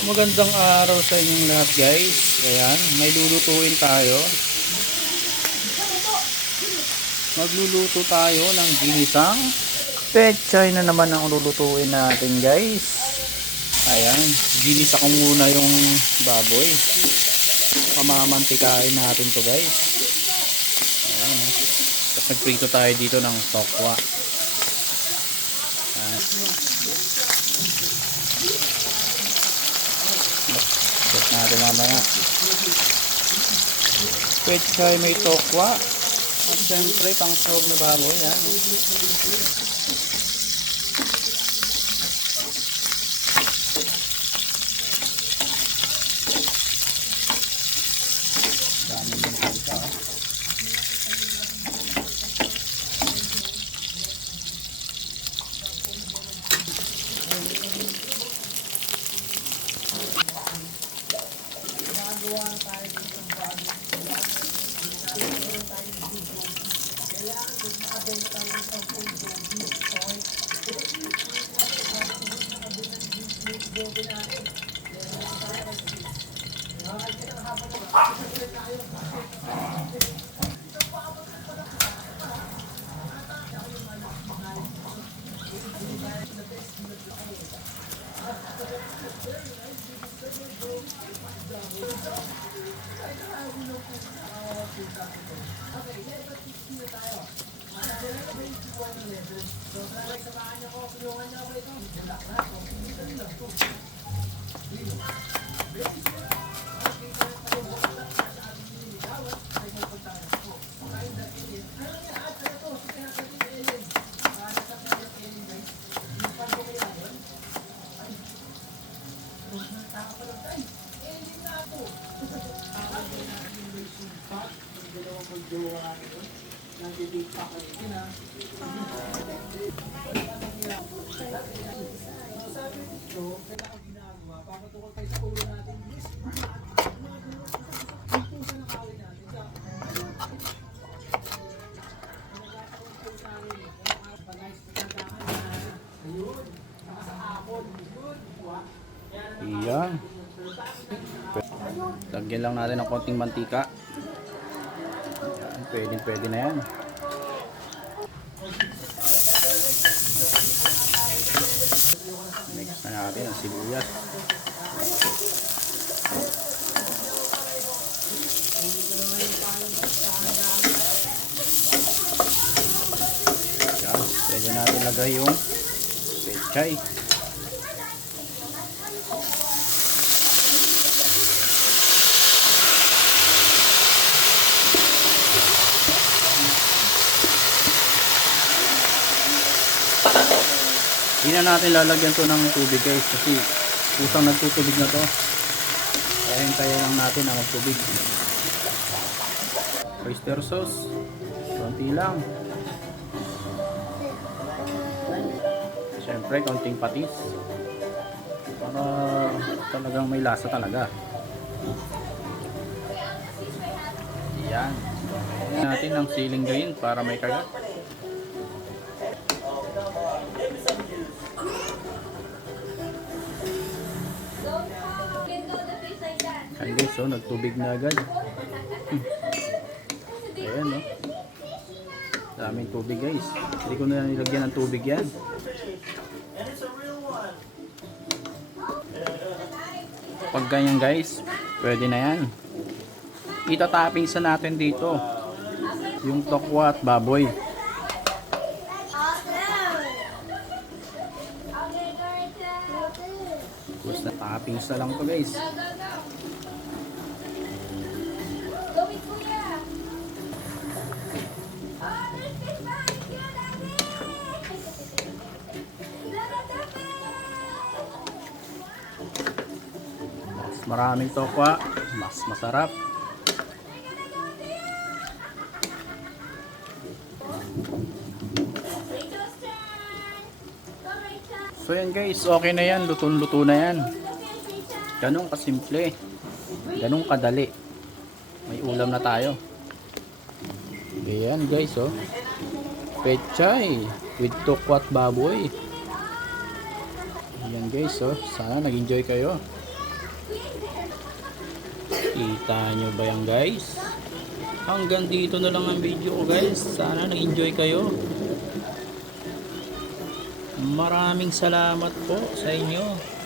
Magandang araw sa inyong lahat guys. Ayan, may lulutuin tayo. Magluluto tayo ng ginisang pechay na naman ang lulutuin natin guys. Ayan, ginisa ko muna yung baboy. Pamamantikain natin to guys. Ayan, tapos nagprito tayo dito ng tokwa. Ayan. Check natin mamaya. Pechay may tokwa. At syempre pang sahog na baboy. Yan. Dami ng pagka. Iyan. Lagyan lang natin ng konting mantika. Yan, pwede na yan. Mix na natin ang sibuyas. Yan, pwede natin lagay yung pechay. Hindi na natin lalagyan to ng tubig guys kasi pusang nagtutubig na to. Kaya hintayin lang natin ang tubig. Oyster sauce, konti lang. Siyempre konting patis para talagang may lasa talaga. Yan. Lagyan natin ng siling green para may kagat. Ayan guys, so nagtubig na agad. Ayan no. Daming tubig guys. Hindi ko na nilagyan ng tubig yan. Pag ganyan guys, pwede na yan. Itatapping sa natin dito yung tokwa at baboy. Basta toppings na lang to guys. Mas maraming tokwa, mas masarap. So yan guys, okay na yan, lutong-luto na yan. Ganun kasimple, ganun kadali. May ulam na tayo. Ayan guys, oh. Pechay with tokwa at baboy. Ayan guys, oh. Sana nag-enjoy kayo. Kita nyo ba yan guys? Hanggang dito na lang ang video ko guys. Sana na-enjoy kayo. Maraming salamat po sa inyo.